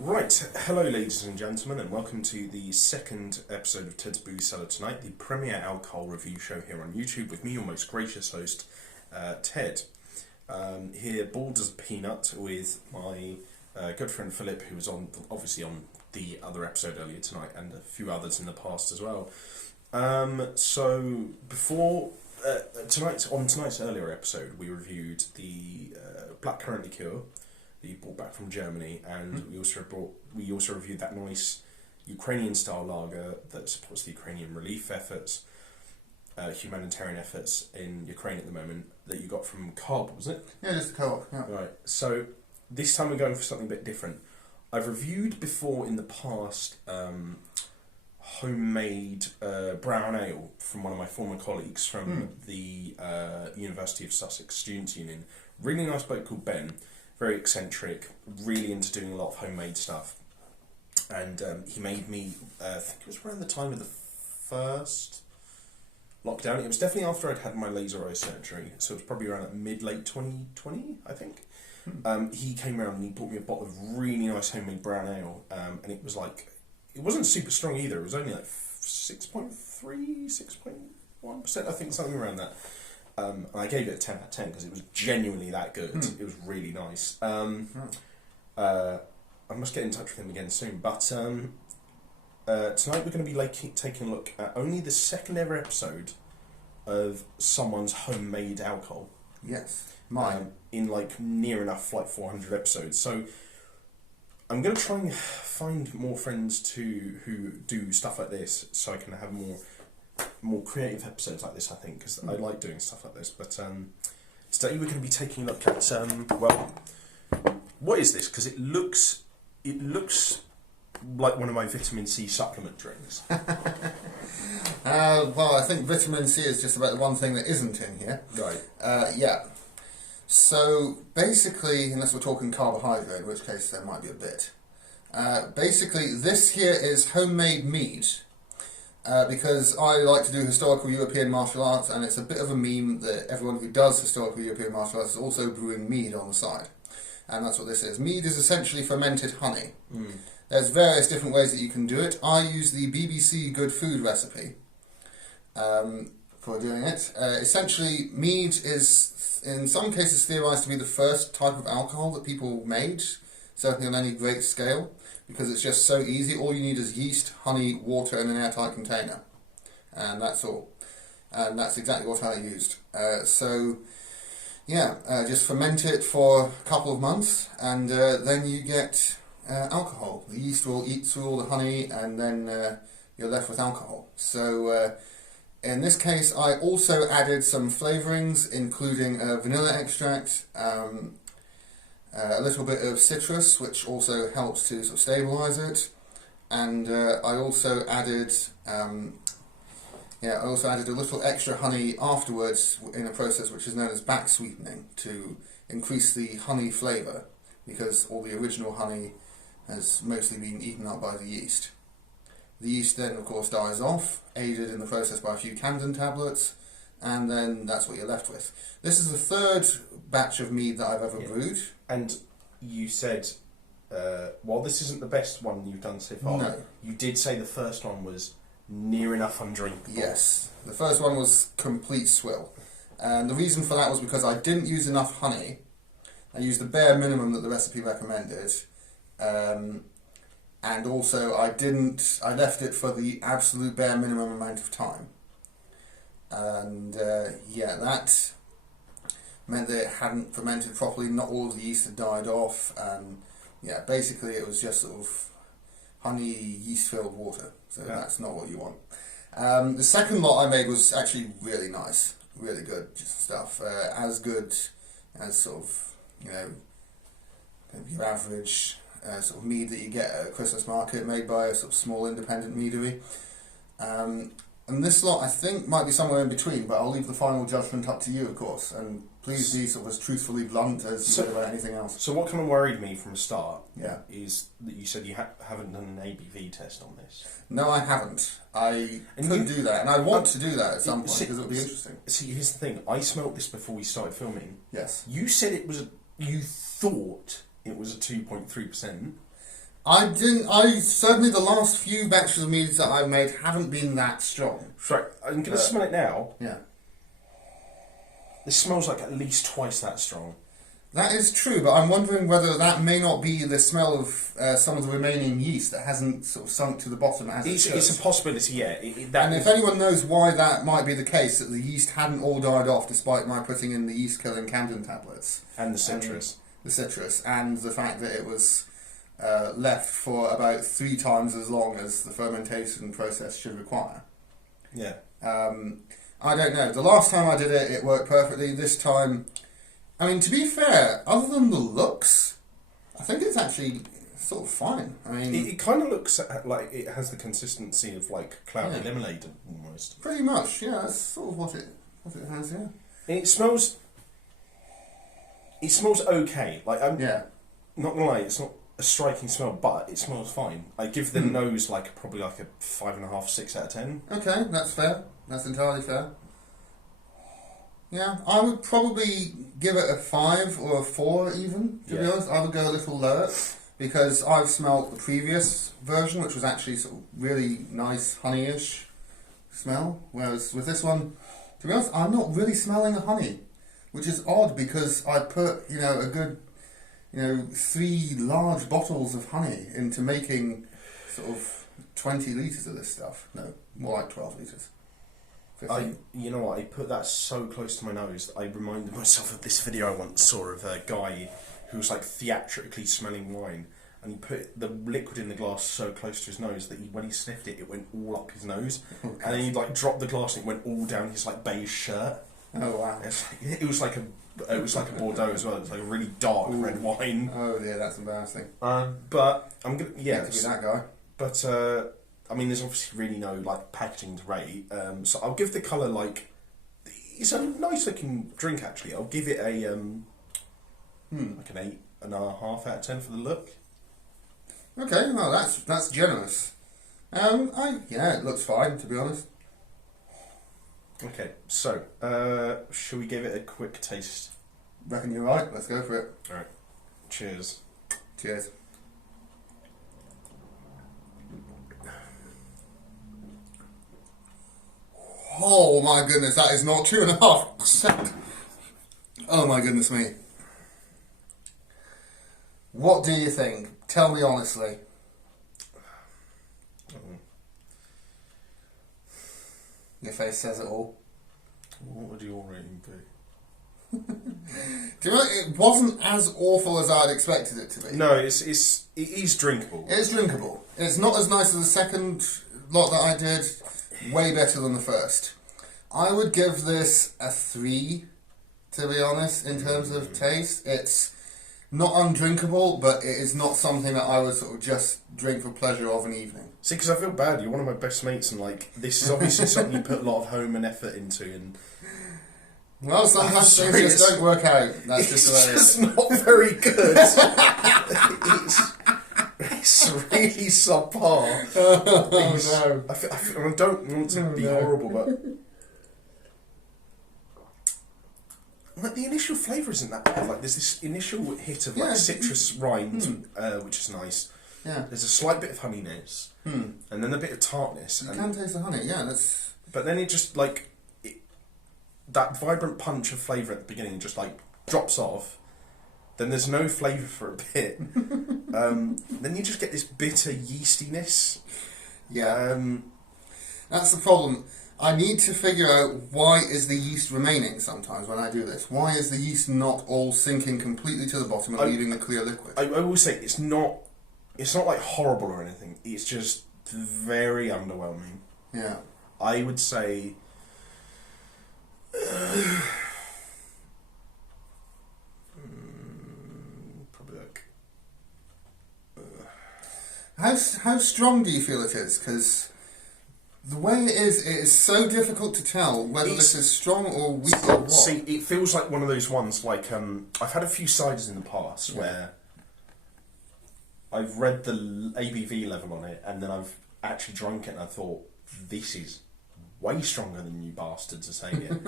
Right, hello ladies and gentlemen, and welcome to the second episode of Ted's Booze Cellar tonight, the premier alcohol review show here on YouTube with me, your most gracious host, Ted. Here, bald as a peanut, with my good friend Philip, who was obviously on the other episode earlier tonight, and a few others in the past as well. So before tonight's earlier episode, we reviewed the blackcurrant liqueur that you brought back from Germany, and we also reviewed that nice Ukrainian style lager that supports the Ukrainian relief efforts, humanitarian efforts in Ukraine at the moment, that you got from Co-op, was it? Yeah, just the Co-op. Yeah. Right. So this time we're going for something a bit different. I've reviewed before in the past homemade brown ale from one of my former colleagues from the University of Sussex Students' Union. Really nice bloke called Ben. Very eccentric, really into doing a lot of homemade stuff. And he made me, I think it was around the time of the first lockdown. It was definitely after I'd had my laser eye surgery, so it was probably around mid-late 2020, I think. He came around and he bought me a bottle of really nice homemade brown ale, and it was like, it wasn't super strong either, it was only like 6.3, 6.1%, I think, something around that. And I gave it a 10 out of 10 because it was genuinely that good. It was really nice. I must get in touch with him again soon. But tonight we're going to be taking a look at only the second ever episode of someone's homemade alcohol. Yes, mine. In like near enough like 400 episodes. So I'm going to try and find more friends who do stuff like this, so I can have more creative episodes like this, I think, because I like doing stuff like this. But today we're going to be taking a look at what is this? Because it looks like one of my vitamin C supplement drinks. Well, I think vitamin C is just about the one thing that isn't in here. Right. Yeah. So basically, unless we're talking carbohydrate, in which case there might be a bit. Basically, this here is homemade mead. Because I like to do historical European martial arts, and it's a bit of a meme that everyone who does historical European martial arts is also brewing mead on the side. And that's what this is. Mead is essentially fermented honey. There's various different ways that you can do it. I use the BBC Good Food recipe for doing it. Essentially, mead is, in some cases, theorised to be the first type of alcohol that people made, certainly on any great scale. Because it's just so easy. All you need is yeast, honey, water, and an airtight container. And that's all. And that's exactly what I used. Just ferment it for a couple of months, and then you get alcohol. The yeast will eat through all the honey, and then you're left with alcohol. So in this case, I also added some flavourings, including vanilla extract, a little bit of citrus, which also helps to sort of stabilise it, and I also added a little extra honey afterwards in a process which is known as back sweetening to increase the honey flavour, because all the original honey has mostly been eaten up by the yeast. The yeast then, of course, dies off, aided in the process by a few Camden tablets, and then that's what you're left with. This is the third batch of mead that I've ever brewed. And you said, while this isn't the best one you've done so far, no. You did say the first one was near enough undrinkable. Yes, the first one was complete swill. And the reason for that was because I didn't use enough honey. I used the bare minimum that the recipe recommended. And also I left it for the absolute bare minimum amount of time. And that meant that it hadn't fermented properly, not all of the yeast had died off, and basically it was just sort of honey, yeast-filled water, so that's not what you want. The second lot I made was actually really nice, really good stuff, as good as sort of, your average sort of mead that you get at a Christmas market, made by a sort of small independent meadery. And this lot, I think, might be somewhere in between, but I'll leave the final judgment up to you, of course. And please be sort of as truthfully blunt as you would about anything else. So what kind of worried me from the start is that you said you haven't done an ABV test on this. No, I haven't. I could do that, and I want to do that at some point, because it'll be interesting. See, here's the thing. I smelt this before we started filming. Yes. You said you thought it was a 2.3%. Certainly the last few batches of meads that I've made haven't been that strong. Right, I'm going to smell it now. Yeah. This smells like at least twice that strong. That is true, but I'm wondering whether that may not be the smell of some of the remaining yeast that hasn't sort of sunk to the bottom as it should. It's a possibility, yeah. And if anyone knows why that might be the case, that the yeast hadn't all died off despite my putting in the yeast-killing Camden tablets. And the citrus. And the fact that it was left for about 3 times as long as the fermentation process should require. Yeah. I don't know. The last time I did it, it worked perfectly. This time... I mean, to be fair, other than the looks, I think it's actually sort of fine. I mean, it kind of looks like it has the consistency of like cloudy lemonade almost. Pretty much, yeah. That's sort of what it has, yeah. And it smells okay. Like I'm not gonna lie, it's not a striking smell, but it smells fine. I give the nose probably like a 5.5, 6 out of 10. Okay, that's fair. That's entirely fair. Yeah, I would probably give it a 5 or a 4 even, to be honest. I would go a little lower, because I've smelled the previous version, which was actually sort of really nice honey-ish smell, whereas with this one, to be honest, I'm not really smelling a honey, which is odd, because I put, a good, 3 large bottles of honey into making sort of 20 litres of this stuff. No, more like 12 litres. You know what, I put that so close to my nose that I reminded myself of this video I once saw of a guy who was theatrically smelling wine, and he put the liquid in the glass so close to his nose that when he sniffed it, it went all up his nose, and then he dropped the glass and it went all down his beige shirt. Oh wow! It was like a Bordeaux as well. It was like a really dark red wine. Oh dear, that's embarrassing. But I'm gonna to be that guy. But I mean, there's obviously really no packaging to rate. So I'll give the colour it's a nice looking drink actually. I'll give it a an 8.5 out of 10 for the look. Okay, well that's generous. It looks fine, to be honest. Okay, so shall we give it a quick taste? Reckon you're right. Let's go for it. All right. Cheers. Cheers. Oh my goodness, that is not 2.5%. Oh my goodness me. What do you think? Tell me honestly. Your face says it all. What would your rating be? Do you know, it wasn't as awful as I'd expected it to be. No, it is drinkable. It's drinkable. It's not as nice as the second lot that I did. Way better than the first. I would give this a 3, to be honest, in terms of taste. It's not undrinkable, but it is not something that I would sort of just drink for pleasure of an evening. See, because I feel bad. You're one of my best mates, and this is obviously something you put a lot of home and effort into. And well, sometimes things just don't work out. That's just the way it is. It's not very good. It's really subpar. Oh no! I don't want to be horrible, but the initial flavour isn't that bad. There's this initial hit of citrus rind, which is nice. Yeah. There's a slight bit of honeyness, and then a bit of tartness. You can taste the honey. Yeah, that's. But then it just that vibrant punch of flavour at the beginning just drops off. Then there's no flavour for a bit. Then you just get this bitter yeastiness. Yeah. That's the problem. I need to figure out why is the yeast remaining sometimes when I do this. Why is the yeast not all sinking completely to the bottom and leaving the clear liquid? I will say it's not horrible or anything. It's just very underwhelming. Yeah. I would say... How strong do you feel it is? Because the way it is so difficult to tell whether this is strong or weak or what. See, it feels like one of those ones I've had a few ciders in the past where I've read the ABV level on it and then I've actually drunk it and I thought, this is way stronger than you bastards are saying it.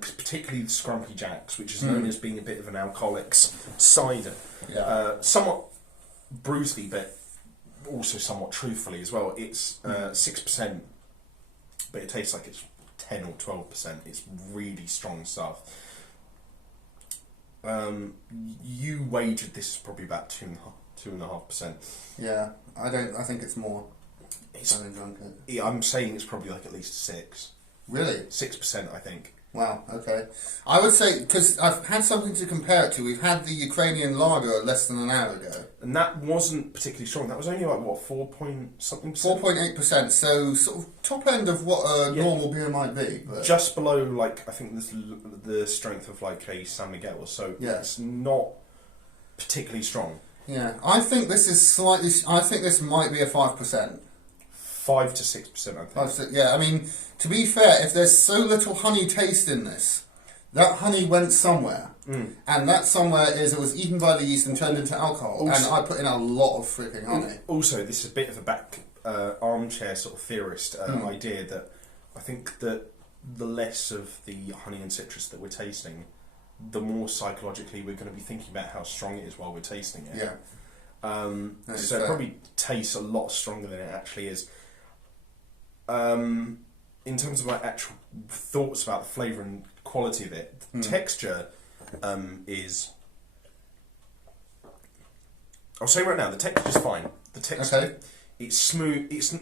Particularly the Scrumpy Jacks, which is known as being a bit of an alcoholic's cider. Yeah. Somewhat bruisely, but also somewhat truthfully as well, it's 6%, but it tastes like it's 10 or 12%. It's really strong stuff. You wagered this is probably about 2.5%. Yeah, I think it's more. Having drunk it. Yeah, I'm saying it's probably like at least 6. Really? 6%, I think. Wow, okay. I would say, because I've had something to compare it to, we've had the Ukrainian lager less than an hour ago. And that wasn't particularly strong. That was only like, what, 4 point something percent? 4.8%, so sort of top end of what a normal beer might be. But just below, like, I think the strength of like a San Miguel, so it's not particularly strong. Yeah, I think this is I think this might be a 5%. 5 to 6%, I think. Yeah, I mean, to be fair, if there's so little honey taste in this, that honey went somewhere. And that somewhere is it was eaten by the yeast and turned into alcohol. Also, and I put in a lot of freaking honey. Also, this is a bit of a back armchair sort of theorist idea that I think that the less of the honey and citrus that we're tasting, the more psychologically we're going to be thinking about how strong it is while we're tasting it. Yeah. So it probably tastes a lot stronger than it actually is. In terms of my actual thoughts about the flavour and quality of it, the texture is... I'll say right now, the texture's fine. The texture, it's smooth. It's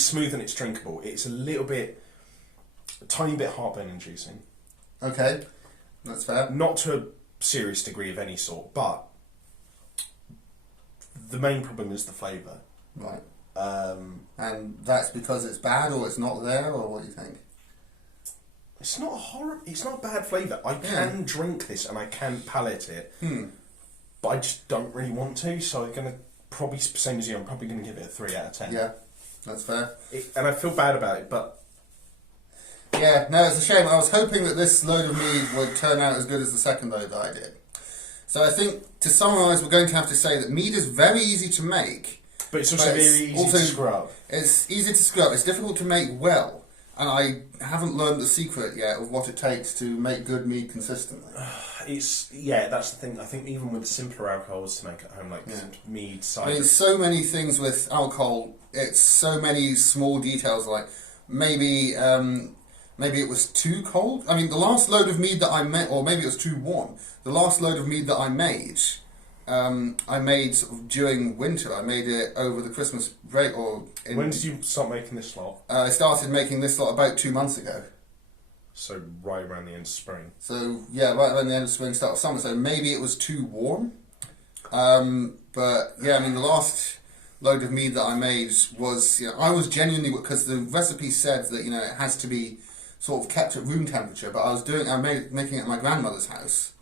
smooth and it's drinkable. It's a tiny bit heartburn inducing. Okay, that's fair. Not to a serious degree of any sort, but the main problem is the flavour. Right. And that's because it's bad, or it's not there, or what do you think? It's not It's not a bad flavour. I can drink this and I can palate it, but I just don't really want to. So I'm gonna probably, same as you, I'm probably gonna give it a 3 out of 10. Yeah, that's fair. And I feel bad about it, but yeah, no, it's a shame. I was hoping that this load of mead would turn out as good as the second load that I did. So I think, to summarise, we're going to have to say that mead is very easy to make. But it's also very easy to screw up. It's easy to screw up. It's difficult to make well. And I haven't learned the secret yet of what it takes to make good mead consistently. That's the thing. I think even with simpler alcohols to make at home, like mead, cider... I mean, so many things with alcohol, it's so many small details, like maybe it was too cold. I mean, the last load of mead that I made, or maybe it was too warm. The last load of mead that I made sort of during winter. I made it over the Christmas break. When did you start making this lot? I started making this lot about 2 months ago. So right around the end of spring. So yeah, right around the end of spring, start of summer. So maybe it was too warm. But yeah, I mean, the last load of mead that I made was, I was genuinely, because the recipe said that it has to be sort of kept at room temperature. But I was making it at my grandmother's house.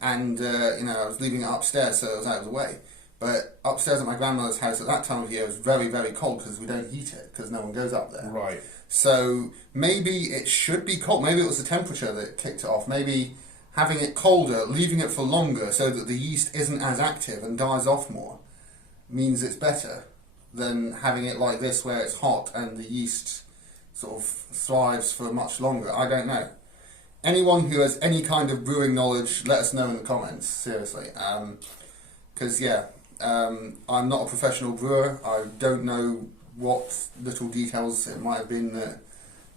And I was leaving it upstairs, so it was out of the way. But upstairs at my grandmother's house at that time of year it was very, very cold because we don't heat it because no one goes up there. Right. So maybe it should be cold. Maybe it was the temperature that kicked it off. Maybe having it colder, leaving it for longer so that the yeast isn't as active and dies off more means it's better than having it like this where it's hot and the yeast sort of thrives for much longer. I don't know. Anyone who has any kind of brewing knowledge, let us know in the comments, seriously. Because, I'm not a professional brewer. I don't know what little details it might have been that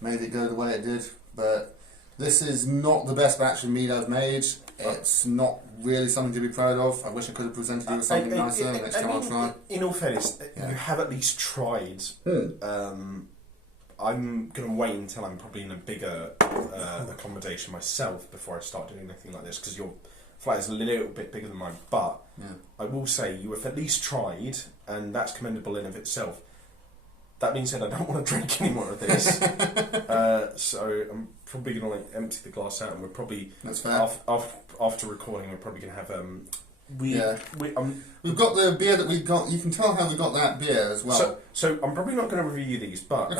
made it go the way it did. But this is not the best batch of mead I've made. It's not really something to be proud of. I wish I could have presented you with something nicer next time I'll try. In all fairness, you have at least tried. I'm going to wait until I'm probably in a bigger accommodation myself before I start doing anything like this, because your flat is a little bit bigger than mine. But I will say you have at least tried, and that's commendable in of itself. That being said, I don't want to drink any more of this, so I'm probably going to empty the glass out, and we're probably after recording, we're probably going to have we've got the beer that we've got. You can tell how we got that beer as well. So I'm probably not going to review these, but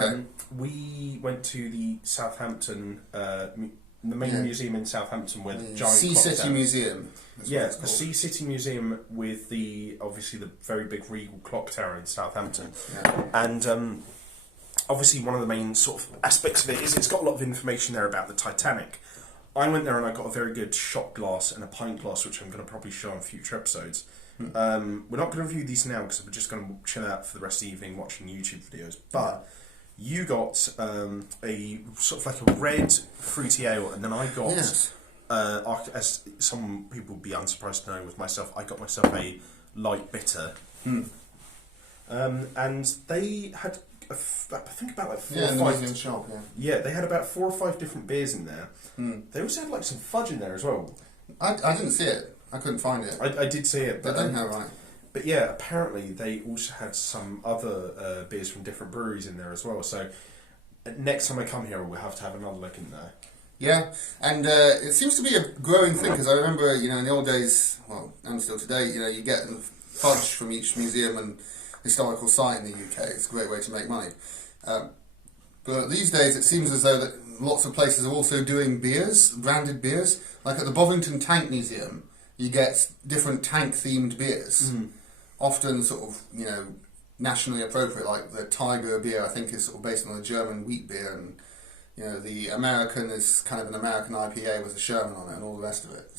we went to the Southampton, the main museum in Southampton with giant Sea clock City towers. Museum. Yeah, the Sea City Museum with obviously the very big regal clock tower in Southampton, and obviously one of the main sort of aspects of it is it's got a lot of information there about the Titanic. I went there and I got a very good shot glass and a pint glass, which I'm going to probably show on future episodes, We're not going to review these now because we're just going to chill out for the rest of the evening watching YouTube videos. But you got a sort of like a red fruity ale, and then I got, as some people would be unsurprised to know with myself, I got myself a light bitter. And they had, I think about like 4 or 5. Shop, yeah, they had about 4 or 5 different beers in there. They also had like some fudge in there as well. I didn't see it. I couldn't find it. I did see it, but I don't know, right. But yeah, apparently they also had some other beers from different breweries in there as well. So next time I come here, we'll have to have another look in there. Yeah, and it seems to be a growing thing, because I remember, in the old days, well, and still today, you get fudge from each museum and historical site in the UK. It's a great way to make money. But these days, it seems as though that lots of places are also doing beers, branded beers. Like at the Bovington Tank Museum, you get different tank-themed beers. Often sort of, nationally appropriate, like the Tiger beer, I think, is sort of based on a German wheat beer, and the American is kind of an American IPA with a Sherman on it, and all the rest of it.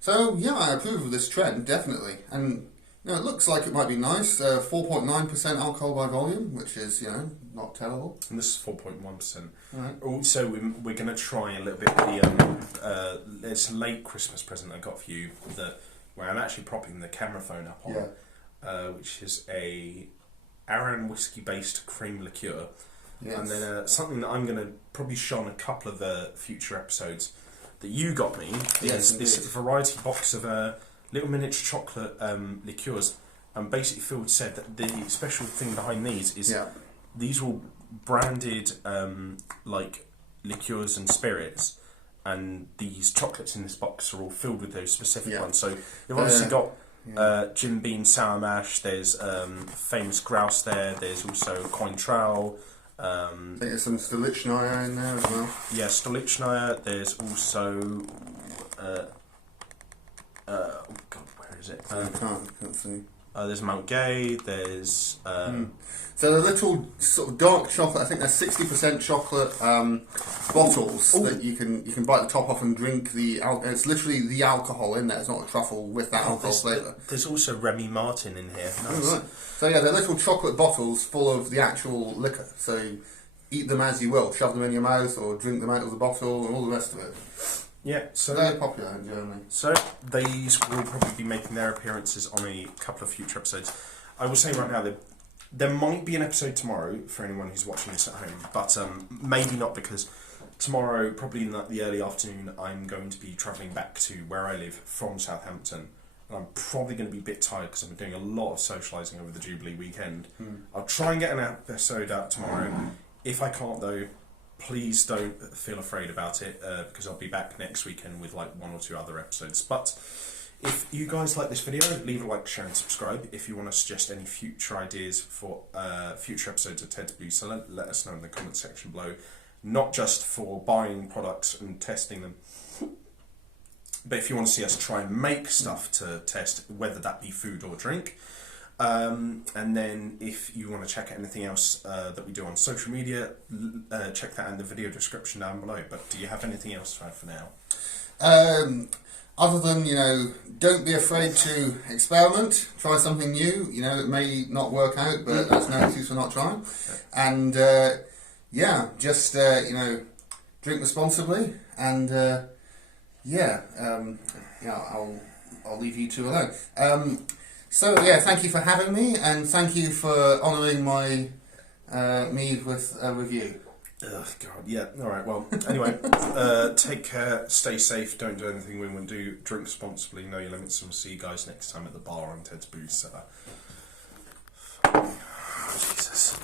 So yeah, I approve of this trend, definitely. And it looks like it might be nice. 4.9% alcohol by volume, which is not terrible. And this is 4.1%. Right. Also, we're going to try a little bit with the it's a late Christmas present I got for you where I'm actually propping the camera phone up on, which is a Arran whiskey based cream liqueur. Yes. And then something that I'm going to probably show on a couple of future episodes that you got me is this variety box of little miniature chocolate liqueurs. And basically Phil said that the special thing behind these is these are all branded like liqueurs and spirits, and these chocolates in this box are all filled with those specific ones. So you've obviously got Jim Beam Sour Mash, there's Famous Grouse there's also Cointreau. I think there's some Stolichnaya in there as well. Yeah, Stolichnaya. There's also oh God, where is it? I can't see. There's Mount Gay. There's so the little sort of dark chocolate. I think there's 60% chocolate bottles that you can bite the top off and drink the. It's literally the alcohol in there. It's not a truffle with that alcohol flavour. There's also Remy Martin in here. Nice. Oh, right. So yeah, they're little chocolate bottles full of the actual liquor. So you eat them as you will, shove them in your mouth or drink them out of the bottle and all the rest of it. Yeah, so they're popular in Germany. So these will probably be making their appearances on a couple of future episodes. I will say right now that there might be an episode tomorrow for anyone who's watching this at home, but maybe not, because tomorrow, probably in the early afternoon, I'm going to be travelling back to where I live from Southampton. And I'm probably going to be a bit tired because I've been doing a lot of socialising over the Jubilee weekend. I'll try and get an episode out tomorrow. If I can't, though, please don't feel afraid about it, because I'll be back next weekend with like 1 or 2 other episodes. But if you guys like this video, leave a like, share and subscribe. If you want to suggest any future ideas for future episodes of Ted's Blue Cellar, let us know in the comment section below. Not just for buying products and testing them, but if you want to see us try and make stuff to test, whether that be food or drink. And then if you want to check out anything else that we do on social media, check that in the video description down below. But do you have anything else to add for now? Other than, don't be afraid to experiment, try something new. It may not work out, but that's no excuse for not trying. And just drink responsibly, and I'll leave you two alone. So yeah, thank you for having me, and thank you for honouring my mead with a review. Oh God, yeah. All right. Well, anyway, take care, stay safe, don't do anything we wouldn't do, drink responsibly, know your limits, and we'll see you guys next time at the bar on Ted's Blue Cellar. Jesus.